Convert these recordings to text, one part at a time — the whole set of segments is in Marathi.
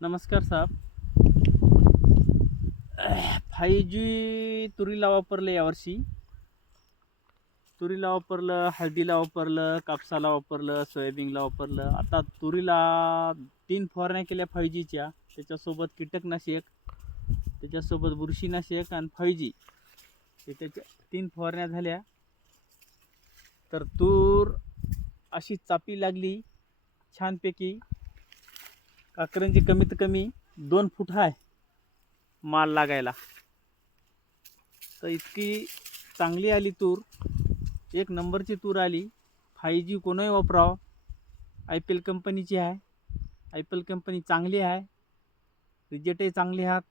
नमस्कार साहेब. 5G तुरीला वापरलं यावर्षी. तुरीला वापरलं, हळदीला वापरलं, कापसाला वापरलं, सोयाबीनला वापरलं. आता तुरीला 3 फवारण्या केल्या 5Gच्या. त्याच्यासोबत कीटकनाशक, त्याच्यासोबत बुरशीनाशक आणि 5G हे त्याच्या 3 फवारण्या झाल्या. तर तूर अशी चापी लागली छानपैकी. काकरंजी कमीत कमी 2 फूट आहे माल लागायला. तर इतकी चांगली आली तूर, एक नंबरची तूर आली. 5G कोणीही वापरावं. IPL कंपनीची आहे. IPL कंपनी चांगली आहे, रिजेक्टही चांगली आहेत.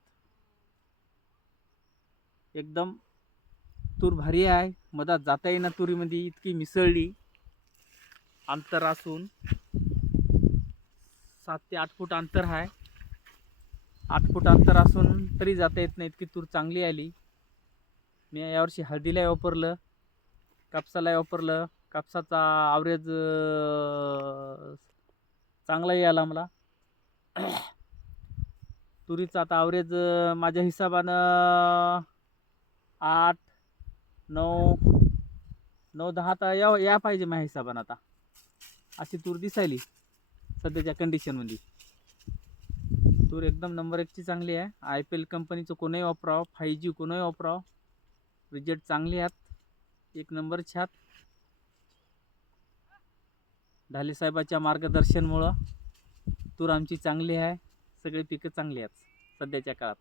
एकदम तूर भारी आहे. मधात जाता येईना तुरीमध्ये, इतकी मिसळली. अंतर असून 7 ते 8 फूट अंतर आहे. 8 फूट अंतर असून तरी जाता येत नाही, इतकी तूर चांगली आली. मी यावर्षी हळदीलाही वापरलं, कापसालाही वापरलं. कापसाचा ॲव्हरेज चांगलाही आला मला. तुरीचा आता ॲव्हरेज माझ्या हिशोबानं 8, 9, 10 तर या पाहिजे माझ्या हिशोबानं. आता अशी तूर दिसायली सध्याच्या कंडिशनमध्ये. तूर एकदम नंबर 1ची चांगली आहे. IPL कंपनीचं कोणीही वापरावं, 5G कोणीही वापरावं, रिजल्ट चांगले आहेत, एक नंबर छात. ढाले साहेबाच्या मार्गदर्शनमुळं तूर आमची चांगली आहे. सगळे पिकं चांगली आहेत सध्याच्या काळात.